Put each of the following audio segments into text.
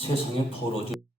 세상에 벌어진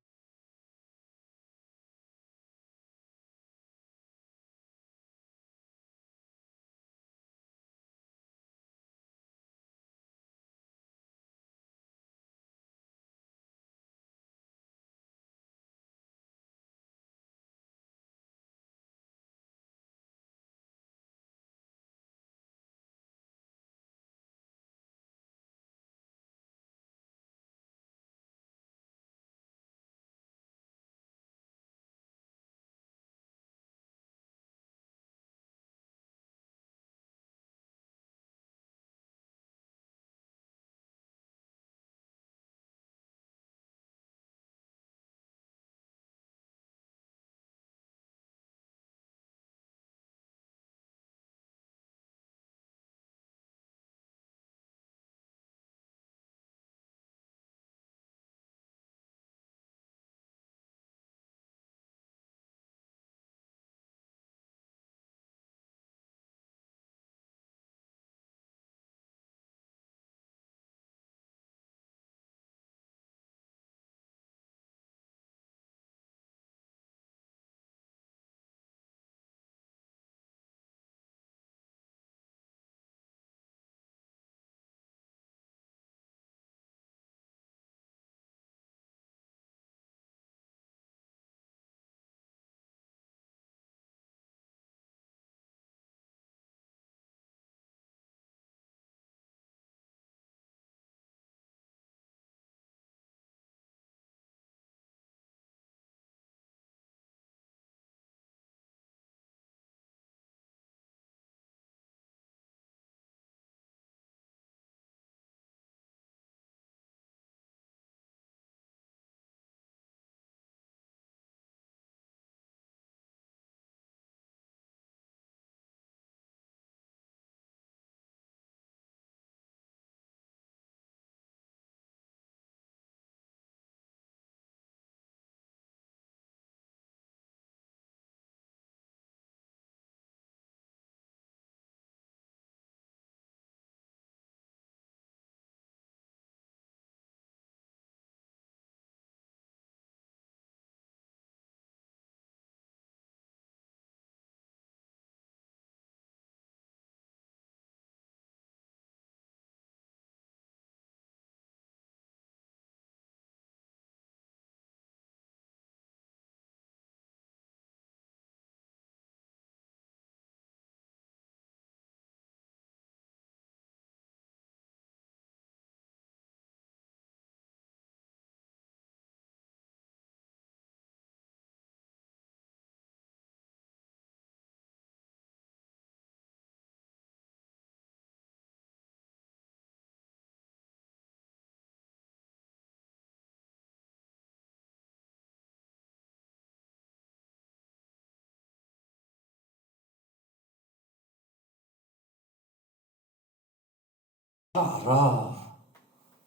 알아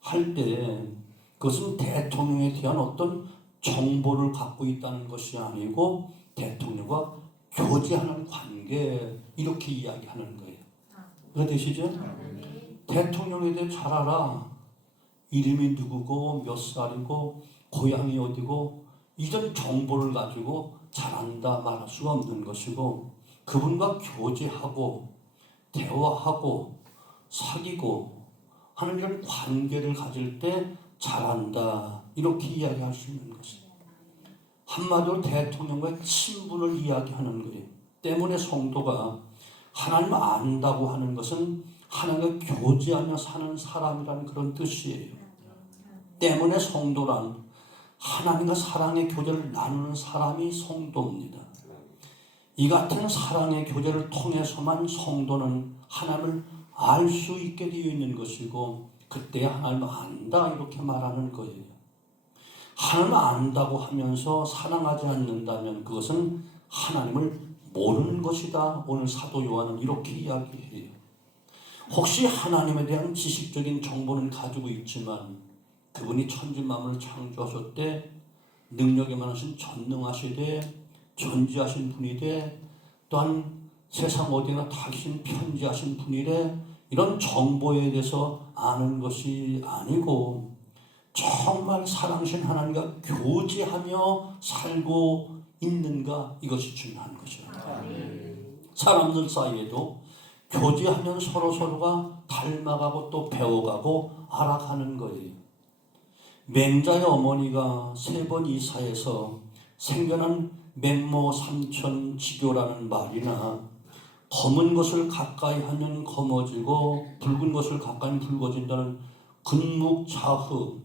할 때 그것은 대통령에 대한 어떤 정보를 갖고 있다는 것이 아니고 대통령과 교제하는 관계 이렇게 이야기하는 거예요. 그러되시죠? 대통령에 대해 잘 알아. 이름이 누구고 몇 살이고 고향이 어디고 이런 정보를 가지고 잘한다 말할 수가 없는 것이고 그분과 교제하고 대화하고 사귀고 하는 이런 관계를 가질 때 잘한다 이렇게 이야기할 수 있는 것입니다. 한마디로 대통령과의 친분을 이야기하는 거예요. 때문에 성도가 하나님을 안다고 하는 것은 하나님과 교제하며 사는 사람이라는 그런 뜻이에요. 때문에 성도란 하나님과 사랑의 교제를 나누는 사람이 성도입니다. 이 같은 사랑의 교제를 통해서만 성도는 하나님을 알 수 있게 되어 있는 것이고 그때 하나님을 안다 이렇게 말하는 거예요. 하나님을 안다고 하면서 사랑하지 않는다면 그것은 하나님을 모르는 것이다. 오늘 사도 요한은 이렇게 이야기해요. 혹시 하나님에 대한 지식적인 정보는 가지고 있지만 그분이 천지만물을 창조하셨대 능력이 많으신 전능하시되 전지하신 분이되 또한 세상 어디나 다 계신 편지하신 분이래 이런 정보에 대해서 아는 것이 아니고 정말 사랑하신 하나님과 교제하며 살고 있는가, 이것이 중요한 거죠. 사람들 사이에도 교제하면 서로서로가 닮아가고 또 배워가고 알아가는 거예요. 맹자의 어머니가 3번 이사해서 생겨난 맹모 삼천 지교라는 말이나 검은 것을 가까이 하면 검어지고 붉은 것을 가까이 하면 붉어진다는 근묵자흐,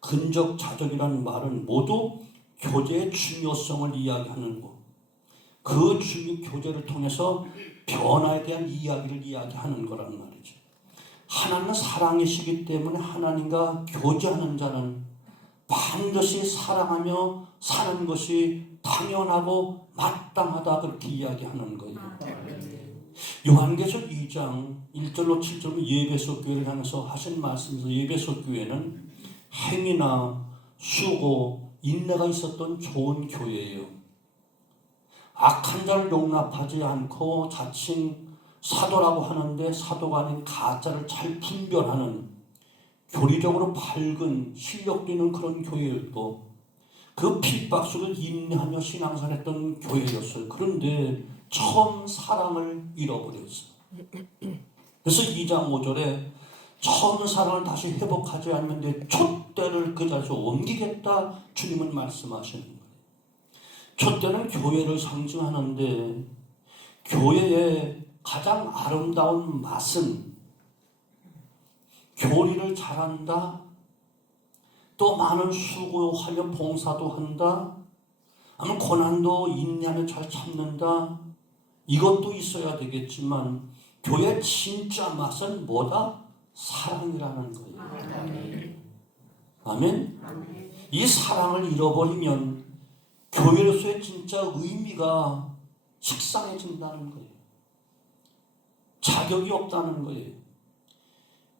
근적자적이라는 말은 모두 교제의 중요성을 이야기하는 거. 그 교제를 통해서 변화에 대한 이야기를 이야기하는 거라는 말이죠. 하나님은 사랑이시기 때문에 하나님과 교제하는 자는 반드시 사랑하며 사는 것이 당연하고 마땅하다, 그렇게 이야기하는 거예요. 요한계시록 2장 1절로 7절로 예배소 교회를 향해서 하신 말씀에서 예배소 교회는 행위나 수고, 인내가 있었던 좋은 교회예요. 악한 자를 용납하지 않고 자칭 사도라고 하는데 사도가 아닌 가짜를 잘 분별하는, 교리적으로 밝은 실력도 있는 그런 교회였고, 그 핍박 속을 인내하며 신앙생활했던 교회였어요. 그런데 처음 사랑을 잃어버렸어요. 그래서 2장 5절에 처음 사랑을 다시 회복하지 않으면 내 촛대를 그 자리에서 옮기겠다, 주님은 말씀하시는 거예요. 촛대는 교회를 상징하는데, 교회의 가장 아름다운 맛은 교리를 잘한다, 또 많은 수고하며 봉사도 한다, 아니면 고난도 인내하며 잘 참는다, 이것도 있어야 되겠지만 교회의 진짜 맛은 뭐다? 사랑이라는 거예요. 아멘? 이 사랑을 잃어버리면 교회로서의 진짜 의미가 식상해진다는 거예요. 자격이 없다는 거예요.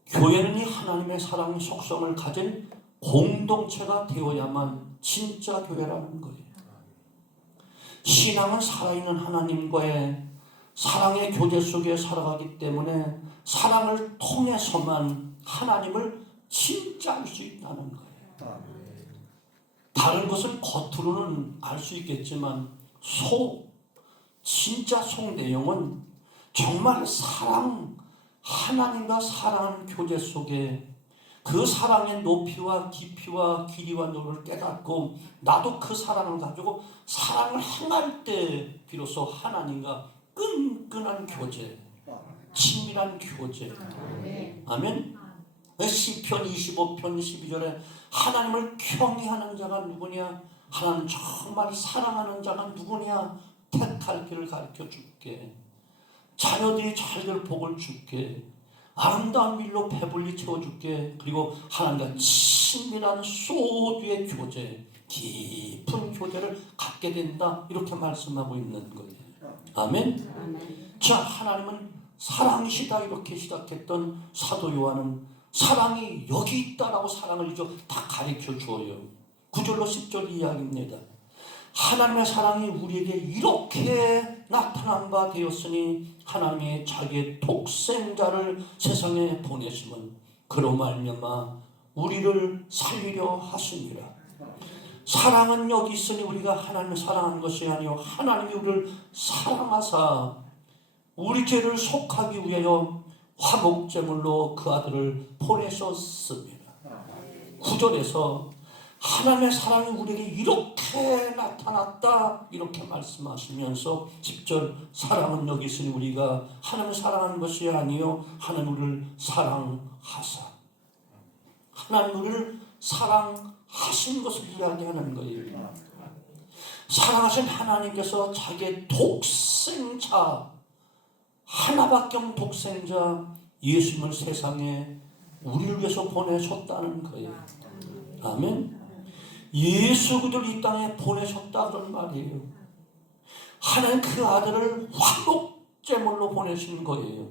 교회는 이 하나님의 사랑의 속성을 가진 공동체가 되어야만 진짜 교회라는 거예요. 신앙은 살아있는 하나님과의 사랑의 교제 속에 살아가기 때문에 사랑을 통해서만 하나님을 진짜 알 수 있다는 거예요. 다른 것은 겉으로는 알 수 있겠지만 진짜 속 내용은 정말 하나님과 사랑하는 교제 속에 그 사랑의 높이와 깊이와 길이와 넓이를 깨닫고 나도 그 사랑을 가지고 사랑을 행할 때 비로소 하나님과 끈끈한 교제, 친밀한 교제. 아멘. 시편 25편 12절에 하나님을 경외하는 자가 누구냐, 하나님 정말 사랑하는 자가 누구냐, 택할 길을 가르쳐 줄게, 자녀들이 잘될 복을 줄게, 아름다운 밀로 배불리 채워줄게, 그리고 하나님과 친밀한 소두의 교제, 깊은 교제를 갖게 된다, 이렇게 말씀하고 있는 거예요. 아멘. 자, 하나님은 사랑이시다, 이렇게 시작했던 사도 요한은 사랑이 여기 있다라고 사랑을 이제 다 가르쳐 주어요. 9절로 10절 이야기입니다. 하나님의 사랑이 우리에게 이렇게 나타난 바 되었으니 하나님의 자기의 독생자를 세상에 보내심은 그로 말미암아 우리를 살리려 하심이라. 사랑은 여기 있으니 우리가 하나님을 사랑하는 것이 아니요 하나님이 우리를 사랑하사 우리 죄를 속하기 위하여 화목제물로 그 아들을 보내셨습니다. 9절에서 하나님의 사랑이 우리에게 이렇게 나타났다, 이렇게 말씀하시면서 10절 사랑은 여기 있으니 우리가 하나님을 사랑하는 것이 아니요 하나님 우리를 사랑하사, 하나님 우리를 사랑하신 것을 이야기하는 거예요. 사랑하신 하나님께서 자기의 독생자, 하나밖에 없는 독생자 예수님을 세상에 우리를 위해서 보내셨다는 거예요. 아멘. 예수 그리스도를 이 땅에 보내셨다, 그런 말이에요. 하나님 그 아들을 화목제물로 보내신 거예요.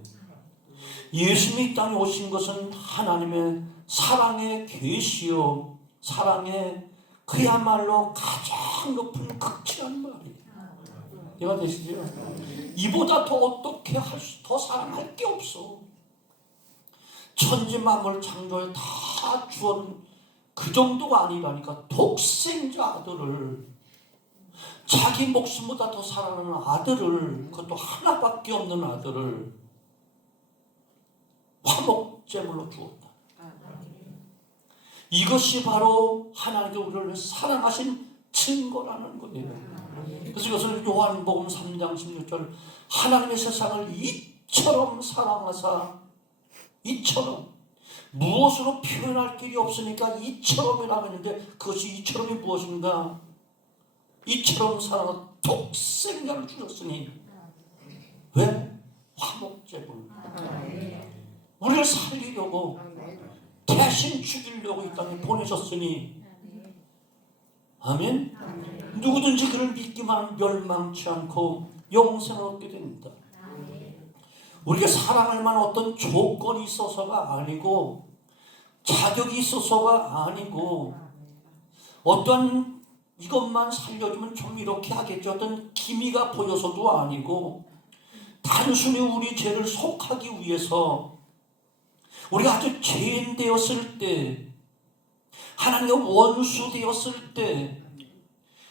예수님이 이 땅에 오신 것은 하나님의 사랑의 계시요, 사랑의 그야말로 가장 높은 극치란 말이에요. 이해가 되시죠? 이보다 더 어떻게 더 사랑할 게 없어. 천지 만물 창조에 다 주었는 그 정도가 아니라니까. 독생자 아들을, 자기 목숨보다 더 사랑하는 아들을, 그것도 하나밖에 없는 아들을 화목제물로 주었다. 이것이 바로 하나님께 우리를 사랑하신 증거라는 거예요. 그래서 이것을 요한복음 3장 16절, 하나님의 세상을 이처럼 사랑하사, 이처럼, 무엇으로 표현할 길이 없으니까 이처럼이라고 했는데, 그것이 이처럼이 무엇인가? 이처럼 사랑한 독생자를 주셨으니, 왜? 화목제물. 우리를 살리려고, 대신 죽이려고 이 땅에 보내셨으니, 아멘? 누구든지 그를 믿기만 하면 멸망치 않고 영생을 얻게 됩니다. 우리가 사랑할 만한 어떤 조건이 있어서가 아니고, 자격이 있어서가 아니고, 어떤 이것만 살려주면 좀 이렇게 하겠죠, 어떤 기미가 보여서도 아니고, 단순히 우리 죄를 속하기 위해서, 우리가 아주 죄인 되었을 때, 하나님과 원수 되었을 때,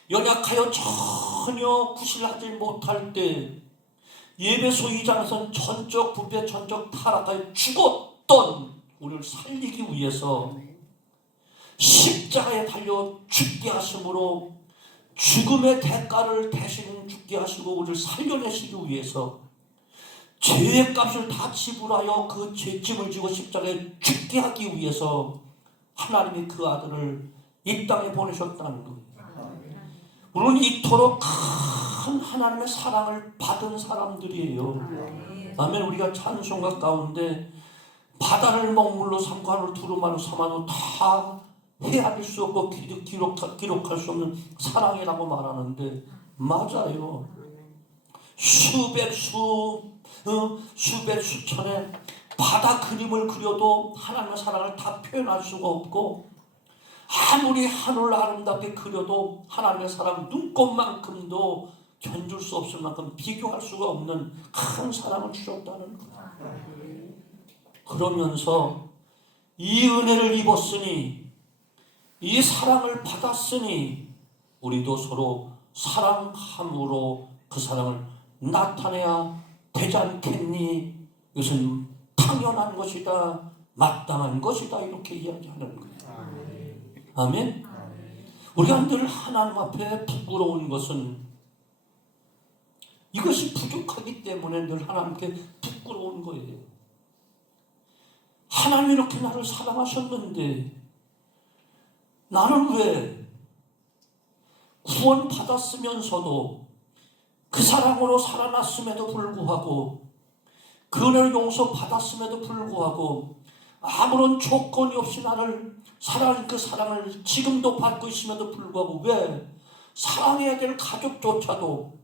연약하여 전혀 구실하지 못할 때, 예배소 2장에서는 전적 부패, 전적 타락하여 죽었던 우리를 살리기 위해서 십자가에 달려 죽게 하심으로, 죽음의 대가를 대신 죽게 하시고 우리를 살려내시기 위해서 죄의 값을 다 지불하여 그 죄짐을 지고 십자가에 죽게 하기 위해서 하나님이 그 아들을 이 땅에 보내셨다는 거예요. 우리는 이토록 큰 하나님의 사랑을 받은 사람들이에요. 아멘. 우리가 찬송가 가운데 바다를 먹물로 삼고 하늘 두루마리 삼아도 다 헤아릴 수 없고 기록할 수 없는 사랑이라고 말하는데, 맞아요. 수백 수천의 바다 그림을 그려도 하나님의 사랑을 다 표현할 수가 없고, 아무리 하늘 아름답게 그려도 하나님의 사랑 눈곱만큼도 견줄 수 없을 만큼 비교할 수가 없는 큰 사랑을 주셨다는 거예요. 그러면서 이 은혜를 입었으니, 이 사랑을 받았으니 우리도 서로 사랑함으로 그 사랑을 나타내야 되지 않겠니? 이것은 당연한 것이다, 마땅한 것이다, 이렇게 이야기하는 거예요. 아멘. 우리가 늘 하나님 앞에 부끄러운 것은, 이것이 부족하기 때문에 늘 하나님께 부끄러운 거예요. 하나님이 이렇게 나를 사랑하셨는데 나는 왜 구원 받았으면서도, 그 사랑으로 살아났음에도 불구하고, 그 은혜를 용서받았음에도 불구하고 아무런 조건이 없이 나를 사랑하는 그 사랑을 지금도 받고 있음에도 불구하고 왜 사랑해야 될 가족조차도,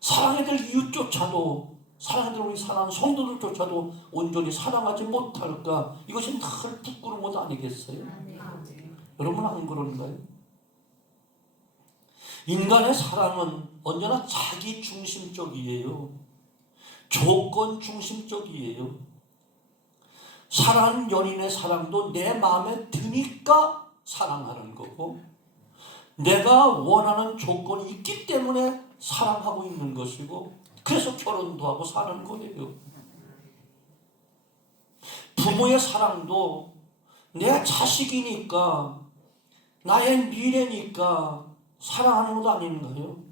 사랑해야 될 이웃조차도, 사랑해야 될 우리 사랑하는 성도들조차도 온전히 사랑하지 못할까? 이것이 늘 부끄러운 것 아니겠어요? 여러분 안 그런가요? 인간의 사랑은 언제나 자기 중심적이에요. 조건 중심적이에요. 사랑하는 연인의 사랑도 내 마음에 드니까 사랑하는 거고, 내가 원하는 조건이 있기 때문에 사랑하고 있는 것이고, 그래서 결혼도 하고 사는 거예요. 부모의 사랑도 내 자식이니까, 나의 미래니까 사랑하는 것도 아닌가요?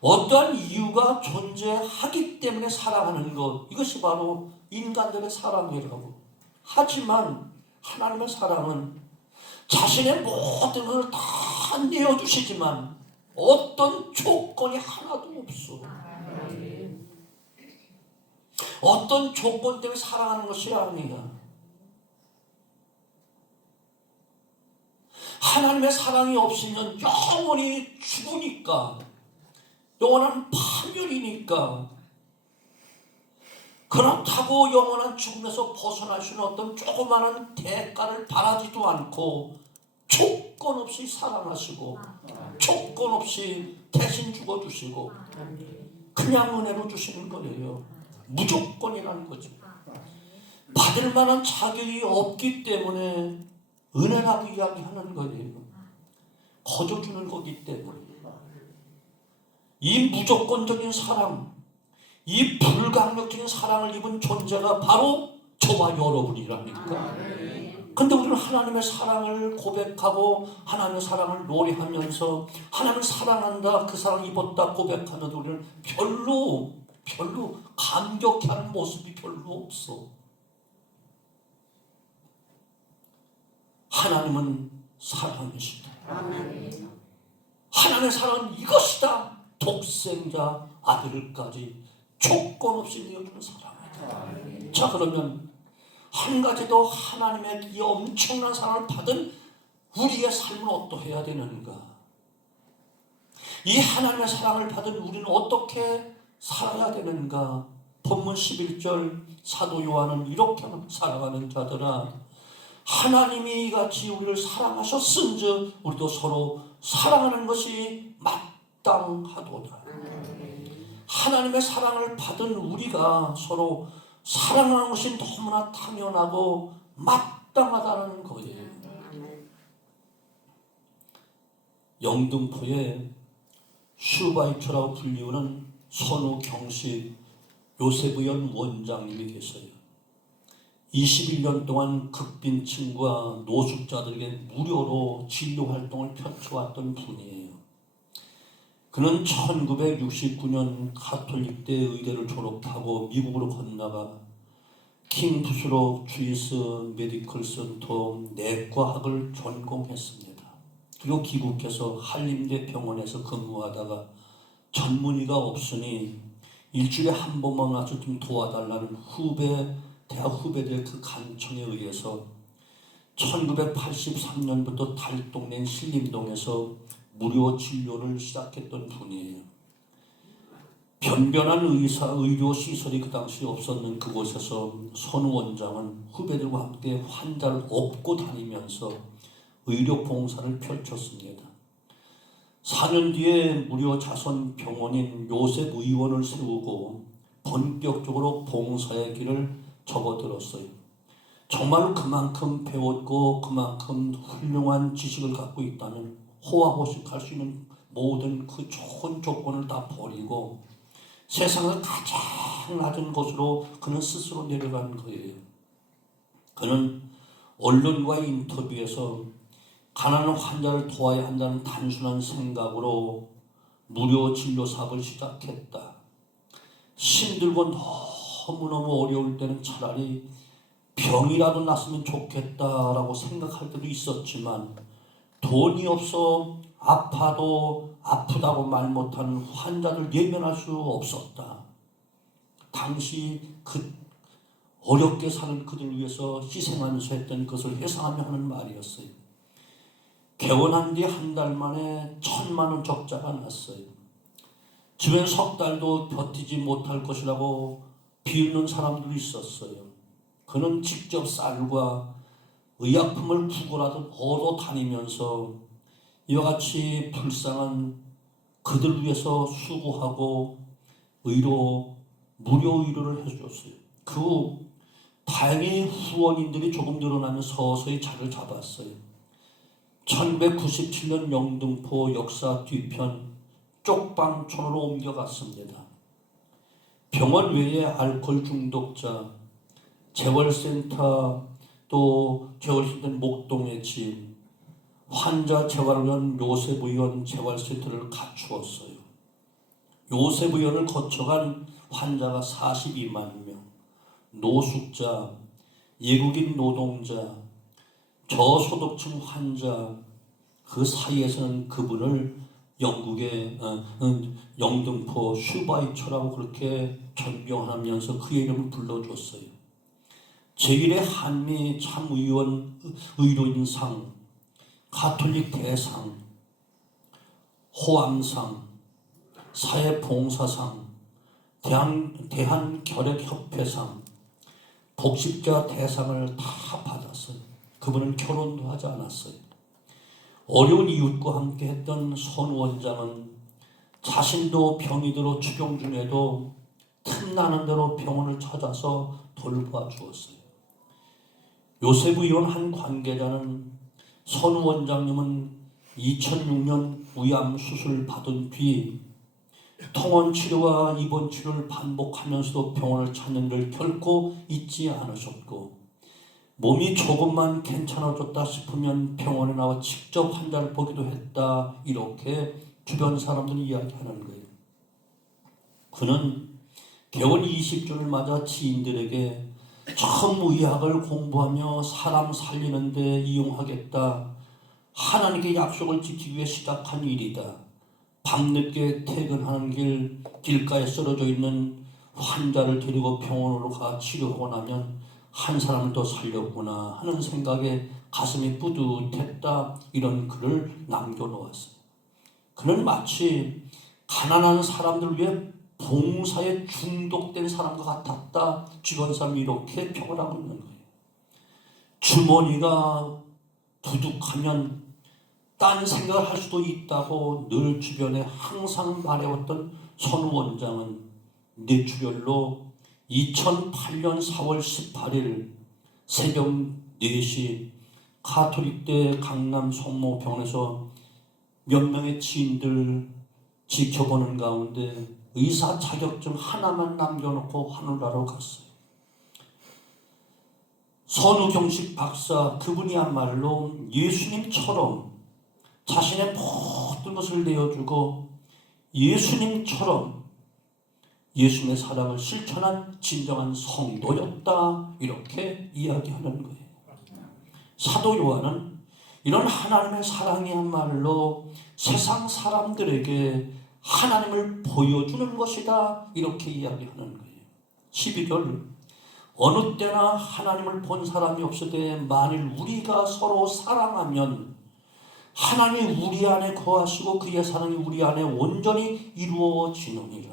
어떠한 이유가 존재하기 때문에 사랑하는 것, 이것이 바로 인간들의 사랑이라고. 하지만 하나님의 사랑은 자신의 모든 것을 다 내어주시지만 어떤 조건이 하나도 없어. 어떤 조건 때문에 사랑하는 것이 아니야. 하나님의 사랑이 없으면 영원히 죽으니까, 영원한 파멸이니까. 그렇다고 영원한 죽음에서 벗어날 수 있는 어떤 조그마한 대가를 바라지도 않고 조건 없이 사랑하시고, 조건 없이 대신 죽어주시고, 그냥 은혜로 주시는 거예요. 무조건이라는 거죠. 받을 만한 자격이 없기 때문에 은혜라고 이야기하는 거예요. 거저 주는 거기 때문에. 이 무조건적인 사랑, 이 불강력적인 사랑을 입은 존재가 바로 저와 여러분이라니까. 근데 우리는 하나님의 사랑을 고백하고 하나님의 사랑을 노래하면서 하나님을 사랑한다, 그 사랑 입었다 고백하는데 우리는 별로 감격해하는 모습이 별로 없어. 하나님은 사랑이시다. 하나님의 사랑은 이것이다. 독생자 아들까지 조건 없이 내어주는 사랑이다. 자, 그러면 한 가지 더, 하나님의 이 엄청난 사랑을 받은 우리의 삶은 어떠해야 되는가? 이 하나님의 사랑을 받은 우리는 어떻게 살아야 되는가? 본문 11절 사도 요한은 이렇게 살아가는 자들아, 하나님이 같이 우리를 사랑하셨은즉 우리도 서로 사랑하는 것이 마땅하도다. 하나님의 사랑을 받은 우리가 서로 사랑하는 것이 너무나 당연하고 마땅하다는 거예요. 영등포에 슈바이처라고 불리우는 선우경식 요셉의원 원장님이 계세요. 21년 동안 극빈층과 노숙자들에게 무료로 진료활동을 펼쳐왔던 분이에요. 그는 1969년 가톨릭대 의대를 졸업하고 미국으로 건너가 킹부스로 주이스 메디컬 센터 내과학을 전공했습니다. 그리고 귀국해서 한림대 병원에서 근무하다가 전문의가 없으니 일주일에 한 번만 와서 좀 도와달라는 대학 후배들의 그 간청에 의해서 1983년부터 달동네 신림동에서 무료 진료를 시작했던 분이에요. 변변한 의료 시설이 그 당시 없었는 그곳에서 선 원장은 후배들과 함께 환자를 업고 다니면서 의료 봉사를 펼쳤습니다. 4년 뒤에 무료 자선 병원인 요셉 의원을 세우고 본격적으로 봉사의 길을 접어들었어요. 정말 그만큼 배웠고 그만큼 훌륭한 지식을 갖고 있다는 호화호식할 수 있는 모든 그 좋은 조건을 다 버리고 세상의 가장 낮은 곳으로 그는 스스로 내려간 거예요. 그는 언론과의 인터뷰에서 가난한 환자를 도와야 한다는 단순한 생각으로 무료 진료 사업을 시작했다. 힘들고 너무너무 어려울 때는 차라리 병이라도 났으면 좋겠다라고 생각할 때도 있었지만 돈이 없어 아파도 아프다고 말 못하는 환자를 예면할 수 없었다. 당시 그 어렵게 사는 그들을 위해서 희생하면서 했던 것을 회상하며 하는 말이었어요. 개원한 뒤 한 달 만에 1,000만 원 적자가 났어요. 주변 석 달도 버티지 못할 것이라고 비웃는 사람들이 있었어요. 그는 직접 쌀과 의약품을 구걸하듯 얻어 다니면서 이와 같이 불쌍한 그들을 위해서 수고하고 무료 의료를 해줬어요. 그 후 다행히 후원인들이 조금 늘어나면 서서히 자리를 잡았어요. 1997년 영등포 역사 뒤편 쪽방촌으로 옮겨갔습니다. 병원 외에 알코올 중독자, 재활센터, 또 재활센터 목동의 집, 환자 재활을 위한 요셉의원 재활센터를 갖추었어요. 요셉의원을 거쳐간 환자가 42만 명, 노숙자, 외국인 노동자, 저소득층 환자, 그 사이에서는 그분을 영국의 영등포 슈바이처라고 그렇게 존경하면서 그의 이름을 불러줬어요. 제1회 한미 참의원 의료인상, 가톨릭 대상, 호암상, 사회봉사상, 대한결핵협회상, 복식자 대상을 다 받았어요. 그분은 결혼도 하지 않았어요. 어려운 이웃과 함께 했던 선 원장은 자신도 병이 들어 추경 중에도 틈나는 대로 병원을 찾아서 돌봐 주었어요. 요셉 의원 한 관계자는 선 원장님은 2006년 위암 수술 받은 뒤 통원 치료와 입원 치료를 반복하면서도 병원을 찾는 걸 결코 잊지 않으셨고, 몸이 조금만 괜찮아졌다 싶으면 병원에 나와 직접 환자를 보기도 했다, 이렇게 주변 사람들이 이야기하는 거예요. 그는 개원 20주를 맞아 지인들에게 처음 의학을 공부하며 사람 살리는 데 이용하겠다, 하나님께 약속을 지키기 위해 시작한 일이다. 밤늦게 퇴근하는 길가에 쓰러져 있는 환자를 데리고 병원으로 가 치료하고 나면 한 사람을 더 살렸구나 하는 생각에 가슴이 뿌듯했다, 이런 글을 남겨놓았어요. 그는 마치 가난한 사람들 위해 봉사에 중독된 사람과 같았다, 주변 사람이 이렇게 평을 하고 있는 거예요. 주머니가 두둑하면 딴 생각을 할 수도 있다고 늘 주변에 항상 말해왔던 선 원장은 뇌출혈로 2008년 4월 18일 새벽 4시 가톨릭대 강남 성모병원에서 몇 명의 지인들 지켜보는 가운데 의사 자격증 하나만 남겨놓고 하늘나라로 갔어요. 선우경식 박사, 그분이야말로 예수님처럼 자신의 모든 것을 내어주고 예수님처럼 예수님의 사랑을 실천한 진정한 성도였다, 이렇게 이야기하는 거예요. 사도 요한은 이런 하나님의 사랑이야말로 세상 사람들에게 하나님을 보여주는 것이다, 이렇게 이야기하는 거예요. 12절, 어느 때나 하나님을 본 사람이 없으되 만일 우리가 서로 사랑하면 하나님이 우리 안에 거하시고 그의 사랑이 우리 안에 온전히 이루어지느니라.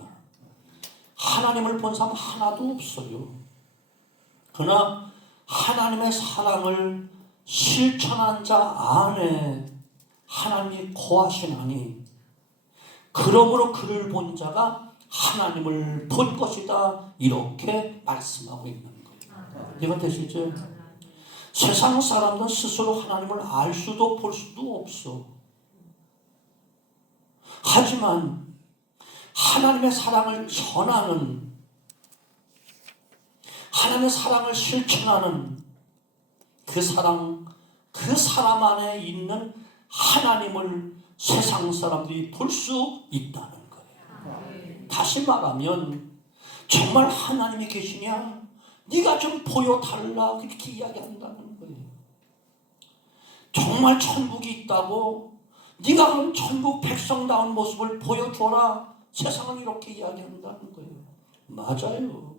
하나님을 본 사람 하나도 없어요. 그러나 하나님의 사랑을 실천한 자 안에 하나님이 거하시나니 그러므로 그를 본 자가 하나님을 본 것이다, 이렇게 말씀하고 있는 거예요. 이해가 되시죠? 세상 사람들은 스스로 하나님을 알 수도 볼 수도 없어. 하지만 하나님의 사랑을 전하는, 하나님의 사랑을 실천하는 그 사람 안에 있는 하나님을 세상 사람들이 볼 수 있다는 거예요. 다시 말하면 정말 하나님이 계시냐? 네가 좀 보여달라, 그렇게 이야기한다는 거예요. 정말 천국이 있다고? 네가 그럼 천국 백성다운 모습을 보여줘라, 세상은 이렇게 이야기한다는 거예요. 맞아요.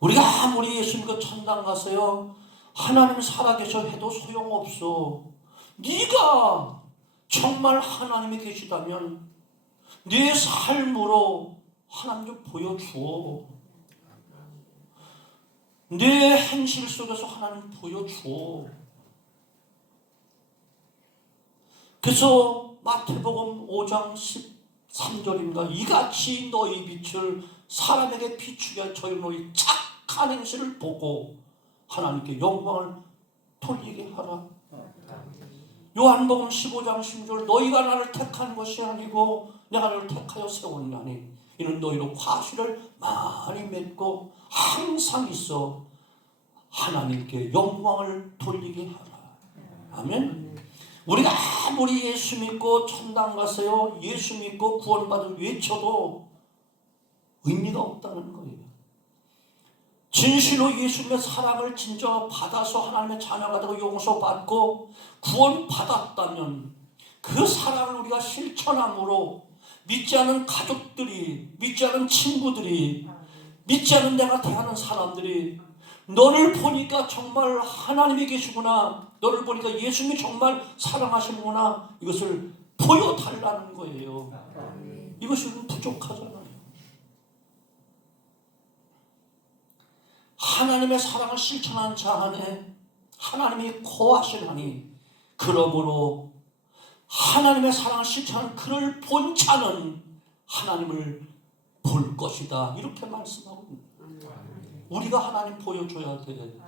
우리가 아무리 예수님과 천당 가세요, 하나님 살아계셔 해도 소용없어. 네가 정말 하나님이 계시다면 네 삶으로 하나님 좀 보여주어. 내 행실 속에서 하나님 보여주어. 그래서 마태복음 5장 13절입니다. 이같이 너희 빛을 사람에게 비추게 하여 저희 너희 착한 행실을 보고 하나님께 영광을 돌리게 하라. 요한복음 15장 16절, 너희가 나를 택한 것이 아니고 내가 너를 택하여 세웠나니 이는 너희로 과실을 많이 맺고 항상 있어 하나님께 영광을 돌리게 하라. 아멘. 우리가 아무리 예수 믿고 천당 가세요, 예수 믿고 구원받은 외쳐도 의미가 없다는 거예요. 진실로 예수님의 사랑을 진짜 받아서 하나님의 자녀가 되고 용서받고 구원받았다면 그 사랑을 우리가 실천함으로 믿지 않은 가족들이, 믿지 않은 친구들이, 믿지 않은 내가 대하는 사람들이 너를 보니까 정말 하나님이 계시구나, 너를 보니까 예수님이 정말 사랑하시는구나, 이것을 보여달라는 거예요. 이것이 부족하잖아요. 하나님의 사랑을 실천한 자 안에 하나님이 거하시나니 그러므로 하나님의 사랑을 실천한 그를 본 자는 하나님을 볼 것이다, 이렇게 말씀하고 있습니다. 우리가 하나님 보여줘야 돼.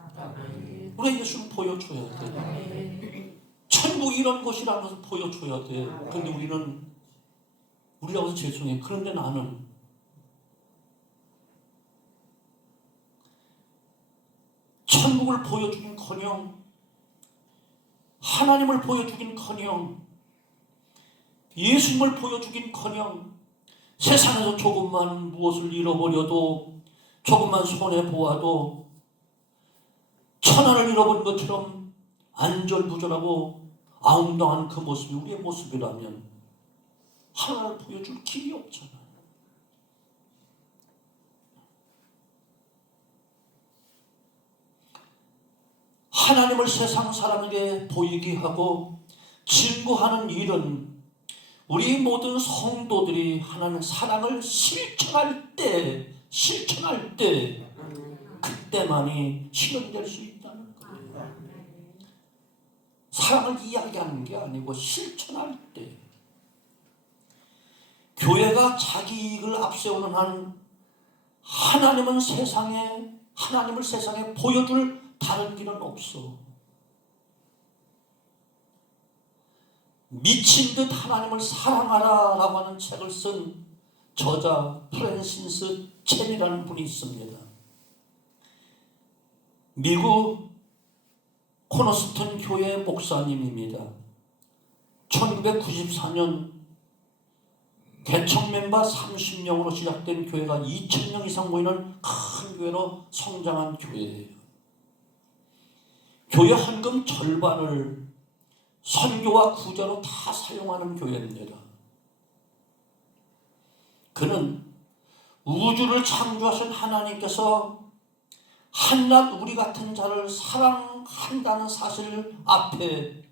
우리가 예수를 보여줘야 돼. 천국이 이런 곳이라는 것을 보여줘야 돼. 그런데 우리라고 해서 죄송해. 그런데 나는 천국을 보여주긴커녕 하나님을 보여주긴커녕 예수님을 보여주긴커녕 세상에서 조금만 무엇을 잃어버려도 조금만 손해보아도 천하를 잃어버린 것처럼 안절부절하고 아웅당한 그 모습이 우리의 모습이라면 하나님을 보여줄 길이 없잖아. 하나님을 세상 사람에게 보이게 하고 증거하는 일은 우리 모든 성도들이 하나님의 사랑을 실천할 때 그때만이 실현될 수 있다는 거예요. 사랑을 이야기하는 게 아니고 실천할 때 교회가 자기 이익을 앞세우는 한 하나님을 세상에 보여줄 다른 길은 없어. 미친 듯 하나님을 사랑하라 라고 하는 책을 쓴 저자 프랜시스 첸이라는 분이 있습니다. 미국 코너스턴 교회 목사님입니다. 1994년 개척 멤버 30명으로 시작된 교회가 2,000명 이상 모이는 큰 교회로 성장한 교회예요. 교회 헌금 절반을 선교와 구제로 다 사용하는 교회입니다. 그는 우주를 창조하신 하나님께서 한낱 우리 같은 자를 사랑한다는 사실 앞에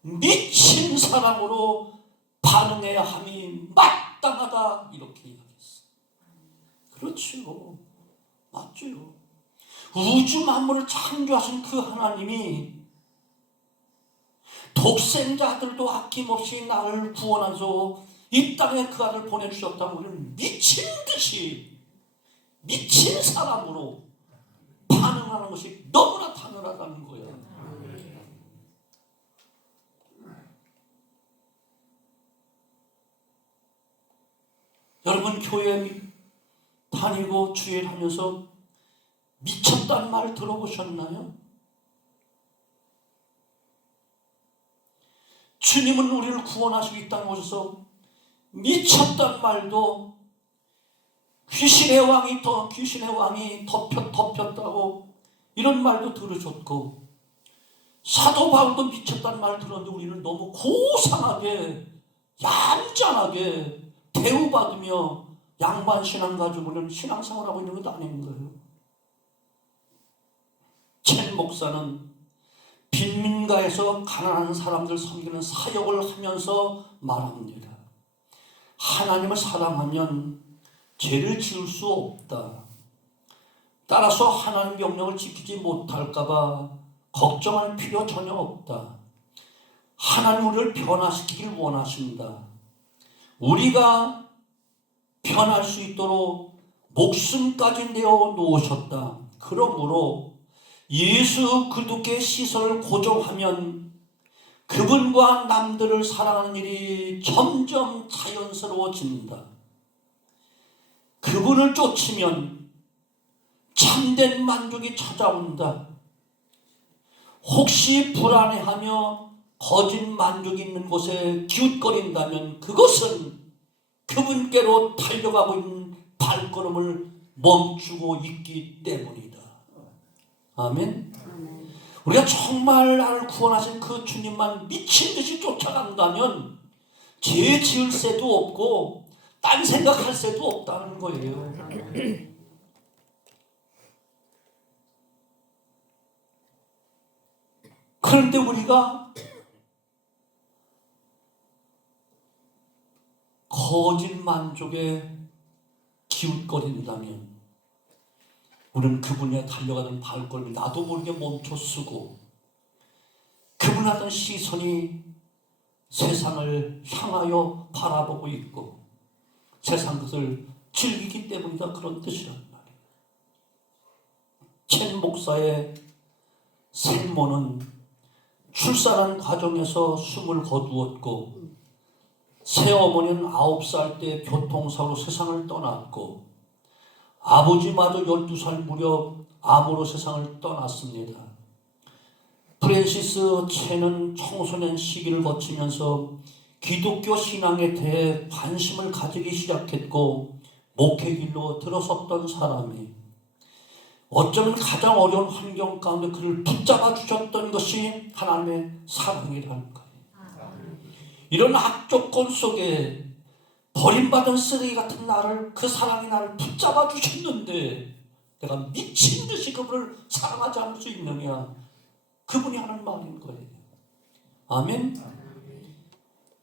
미친 사랑으로 반응해야 함이 마땅하다 이렇게 이야기했어. 그렇죠. 맞죠. 우주 만물을 창조하신 그 하나님이 독생자 아들도 아낌없이 나를 구원하셔 이 땅에 그 아들 보내주셨다면 우리는 미친 듯이 미친 사람으로 반응하는 것이 너무나 당연하다는 거예요. 여러분 교회 다니고 주일하면서 미쳤다는 말 들어보셨나요? 주님은 우리를 구원하시고 이 땅에 오셔서 미쳤다는 말도 귀신의 왕이 덮였다고 이런 말도 들으셨고 사도 바울도 미쳤다는 말 들었는데 우리는 너무 고상하게 얌전하게 대우받으며 양반 신앙 가지고는 신앙생활을 하고 있는 것도 아닌 거예요. 첸 목사는 빈민가에서 가난한 사람들 섬기는 사역을 하면서 말합니다. 하나님을 사랑하면 죄를 지을 수 없다. 따라서 하나님 명령을 지키지 못할까 봐 걱정할 필요 전혀 없다. 하나님 우리를 변화시키길 원하신다. 우리가 변할 수 있도록 목숨까지 내어 놓으셨다. 그러므로 예수 그리스도의 시선을 고정하면 그분과 남들을 사랑하는 일이 점점 자연스러워진다. 그분을 쫓으면 참된 만족이 찾아온다. 혹시 불안해하며 거짓 만족이 있는 곳에 기웃거린다면 그것은 그분께로 달려가고 있는 발걸음을 멈추고 있기 때문이다. 아멘. 우리가 정말 나를 구원하신 그 주님만 미친 듯이 쫓아간다면 죄 지을 새도 없고 딴 생각할 새도 없다는 거예요. 그런데 우리가 거짓 만족에 기웃거린다면 우리는 그분에 달려가던 발걸음을 나도 모르게 멈춰서고 그분 하던 시선이 세상을 향하여 바라보고 있고 세상 것을 즐기기 때문이다. 그런 뜻이란 말이에요. 첸 목사의 생모는 출산한 과정에서 숨을 거두었고 새어머니는 9살 때 교통사고로 세상을 떠났고 아버지마저 12살 무렵 암으로 세상을 떠났습니다. 프랜시스 첸은 청소년 시기를 거치면서 기독교 신앙에 대해 관심을 가지기 시작했고 목회길로 들어섰던 사람이 어쩌면 가장 어려운 환경 가운데 그를 붙잡아 주셨던 것이 하나님의 사랑이라는 거예요. 이런 악조건 속에 버림받은 쓰레기 같은 나를, 그 사랑이 나를 붙잡아 주셨는데 내가 미친 듯이 그분을 사랑하지 않을 수 있느냐? 그분이 하는 말인 거예요. 아멘?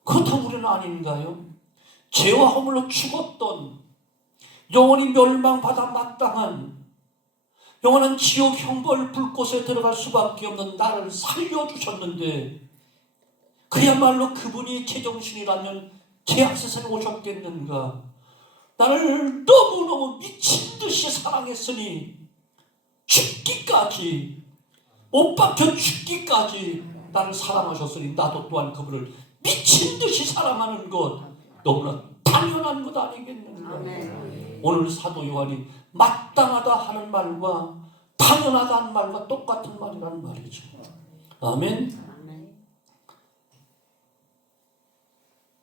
그렇다고 우리는 아닌가요? 죄와 허물로 죽었던, 영원히 멸망받아 마땅한 영원한 지옥 형벌 불꽃에 들어갈 수밖에 없는 나를 살려주셨는데 그야말로 그분이 제정신이라면 제약세상에 오셨겠는가? 나를 너무너무 미친 듯이 사랑했으니 죽기까지, 못 박혀 죽기까지 나를 사랑하셨으니 나도 또한 그분을 미친 듯이 사랑하는 것 너무나 당연한 것 아니겠는가? 오늘 사도 요한이 마땅하다 하는 말과 당연하다 하는 말과 똑같은 말이라는 말이죠. 아멘.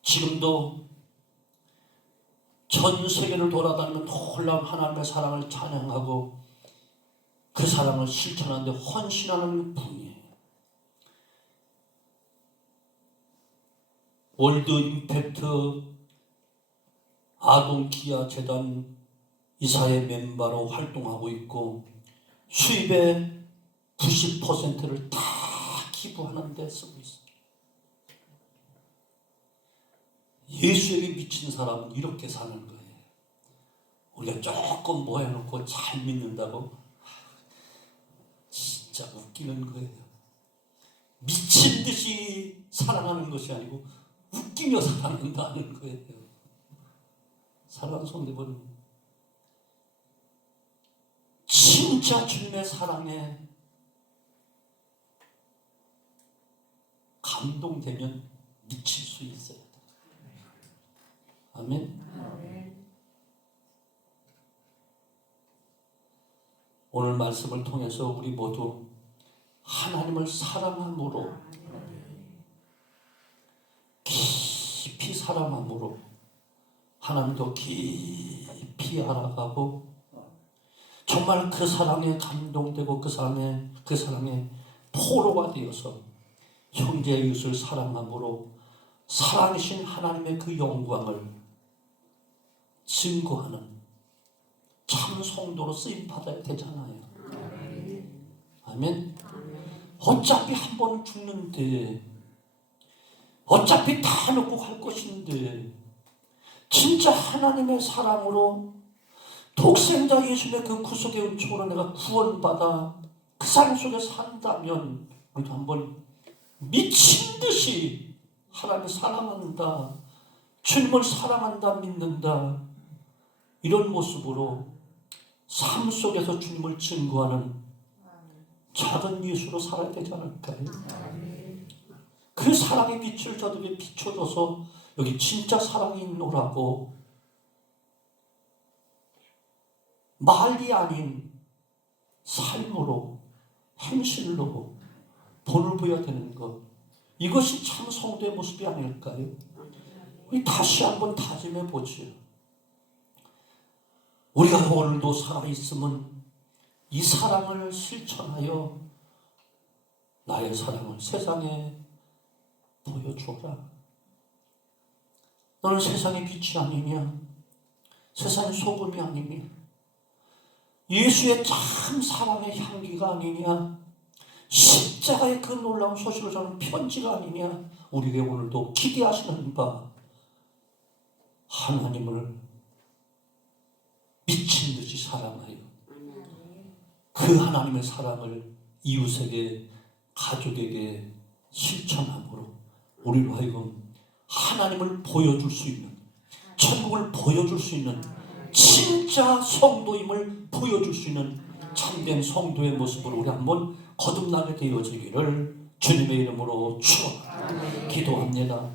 지금도 전 세계를 돌아다니며 놀라운 하나님의 사랑을 찬양하고 그 사랑을 실천하는 데 헌신하는 분이에요. 월드 임팩트 아동 기아 재단 이사회 멤버로 활동하고 있고 수입의 90%를 다 기부하는 데 쓰고 있습니다. 예수에게 미친 사람은 이렇게 사는 거예요. 우리가 조금 뭐 해놓고 잘 믿는다고 진짜 웃기는 거예요. 미친 듯이 사랑하는 것이 아니고 웃기며 사랑한다는 거예요. 사랑하는 성도분, 진짜 주님의 사랑에 감동되면 미칠 수 있어요. 아멘. 오늘 말씀을 통해서 우리 모두 하나님을 사랑함으로, 깊이 사랑함으로 하나님도 깊이 알아가고 정말 그 사랑에 감동되고 그 사랑에 포로가 되어서 형제 이웃을 사랑함으로 살아계신 하나님의 그 영광을 증거하는 참 성도로 쓰임 받아야 되잖아요. 아멘. 어차피 한 번 죽는데, 어차피 다 놓고 갈 것인데, 진짜 하나님의 사랑으로 독생자 예수님의 그 구속의 은총으로 내가 구원받아 그 사랑 속에 산다면 우리도 한번 미친 듯이 하나님을 사랑한다, 주님을 사랑한다, 믿는다, 이런 모습으로 삶 속에서 주님을 증거하는 작은 예수로 살아야 되지 않을까요? 그 사랑의 빛을 저들에게 비춰줘서 여기 진짜 사랑이 있노라고 말이 아닌 삶으로, 행실로 본을 보여야 되는 것, 이것이 참 성도의 모습이 아닐까요? 우리 다시 한번 다짐해 보지요. 우리가 오늘도 살아있으면 이 사랑을 실천하여 나의 사랑을 세상에 보여줘라. 너는 세상의 빛이 아니냐? 세상의 소금이 아니냐? 예수의 참 사랑의 향기가 아니냐? 십자가의 그 놀라운 소식을 전하는 편지가 아니냐? 우리에게 오늘도 기대하시는 바 하나님을 미친 듯이 사랑하여 그 하나님의 사랑을 이웃에게, 가족에게 실천함으로 우리로 하여금 하나님을 보여줄 수 있는, 천국을 보여줄 수 있는 진짜 성도임을 보여줄 수 있는 참된 성도의 모습으로 우리 한번 거듭나게 되어지기를 주님의 이름으로 축원합니다. 기도합니다.